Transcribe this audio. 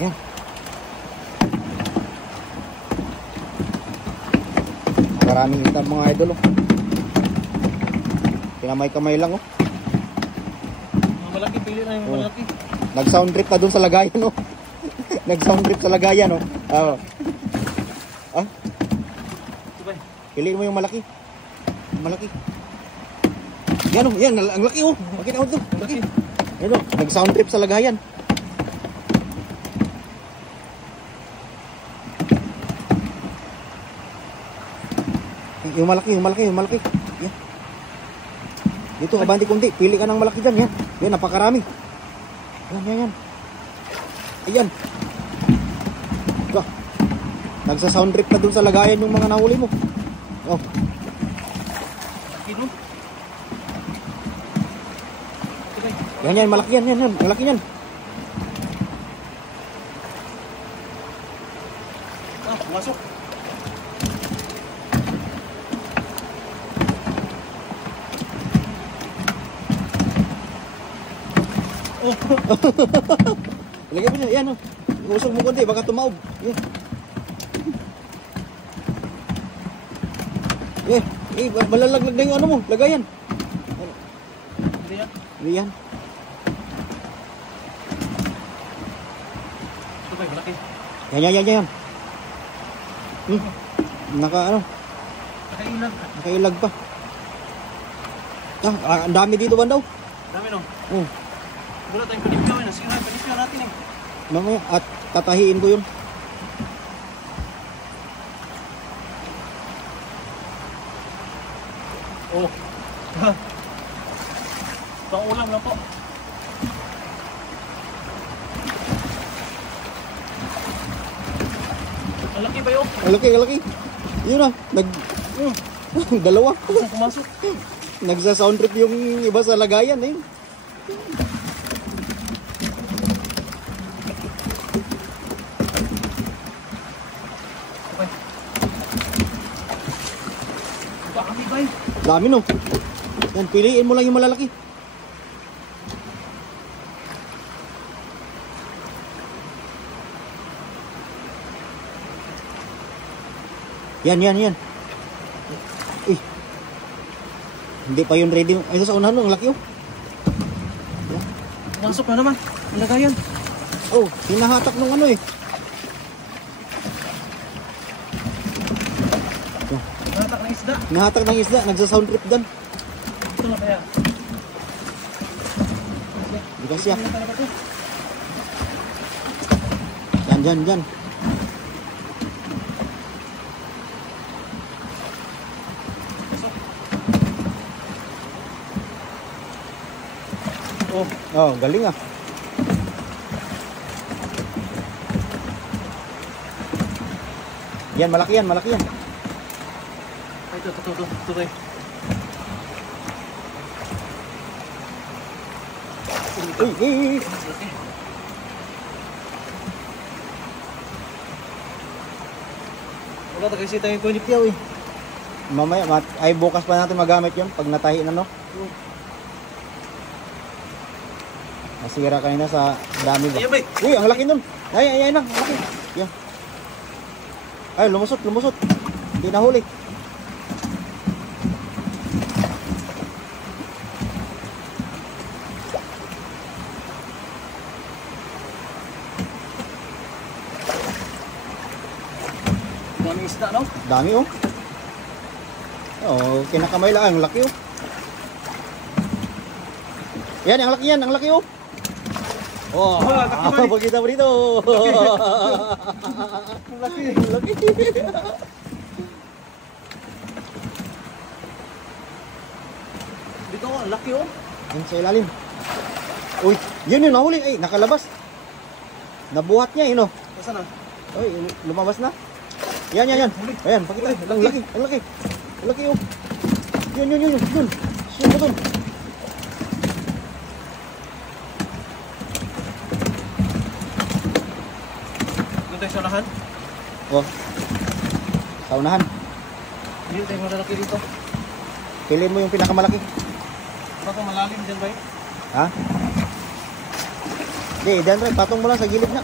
Yan. Maraming itan mga idol, oh. Kinamay-kamay lang, oh. Malaki, pili na yung malaki. Nag-sound trip na dun sa lagayan, oh. Nag-sound trip sa lagayan, oh. Oo. Ah? Piliin mo yung malaki. Malaki. Yan, oh. Yan, ang laki, oh. Bakit ako to? Laki. Yan, oh. Nag-sound trip sa lagayan. Yung malaki, yung malaki, yung malaki. Yan. Dito, abante kunti. Pili ka ng malaki dyan, yan. Yan, napakarami. Yan, yan, yan. Ayan. Ito. Nagsa-sound trip na dun sa lagayan yung mga nahuli mo. Oh. Yan, yan, malaki yan, yan, yan. Malaki yan. Ah, masuk. Lagay mo niya, yan, oh. Usog mo konti, baka tumaob. Yan. Malalaglag na yung ano mo, lagayan. Hindi yan. Hindi yan. Ito ba, malaki. Yan. Ano? Nakailag. Nakailag pa. Ang dami dito ba daw? Dami, no? Oh. Wala tayong panipyo, eh. Nasira yung panipyo natin, eh. Mamaya, at tatahiin ko yun. Oh. Pang ulam lang po. Ang laki ba yun? Ang laki. Yun na, dalawa. Pumasok. Nagsa-sound trip yung iba sa lagayan, eh. Dami ba yun? Dami, no? Yan, piliin mo lang yung malalaki. Yan. Eh. Hindi pa yun ready. Ay, sa unahan, no? Ang laki, oh. Yan. Pumasok na naman. Ang lagayan. Oh, hinahatak nung ano, eh. Natak ng isda. Hinahatak ng isda. Nagsa-sound trip dan. Ito na kaya. Hindi kasi, ah. Yan. Oh, galing, ah. Yan, malaki yan. Ay, ito. Uy. Wala tayo kasi tayong panipyo, eh. Mamaya, ay bukas pa natin magamit yun pag natahi na, no? Nasira kanina sa dami ba? Ayan, bay. Uy, ang laki nun. Ay, ang laki. Yan. Ay, lumusot. Hindi nahuli. Daming isda, no? Dami, oh. Oh, kinakamay lang. Ang laki, oh. Yan, ang laki, oh. Oh, pagkita mo dito. Laki. Dito, ang laki, oh. Yan sa ilalim. Uy, yun nahuli. Ay, nakalabas. Nabuhat niya, no? Nasaan na? Uy, lumabas na. Yan. Ayan, pakita. Ang laki, oh. Yun. Sino ba dun? Tayo sa unahan. Oh. Sa unahan. Hindi tayo malalaki dito. Piliin mo yung pinakamalaki. Baka malalim dyan ba yun? Ha? Di, dyan rin. Patong mo lang sa gilid na.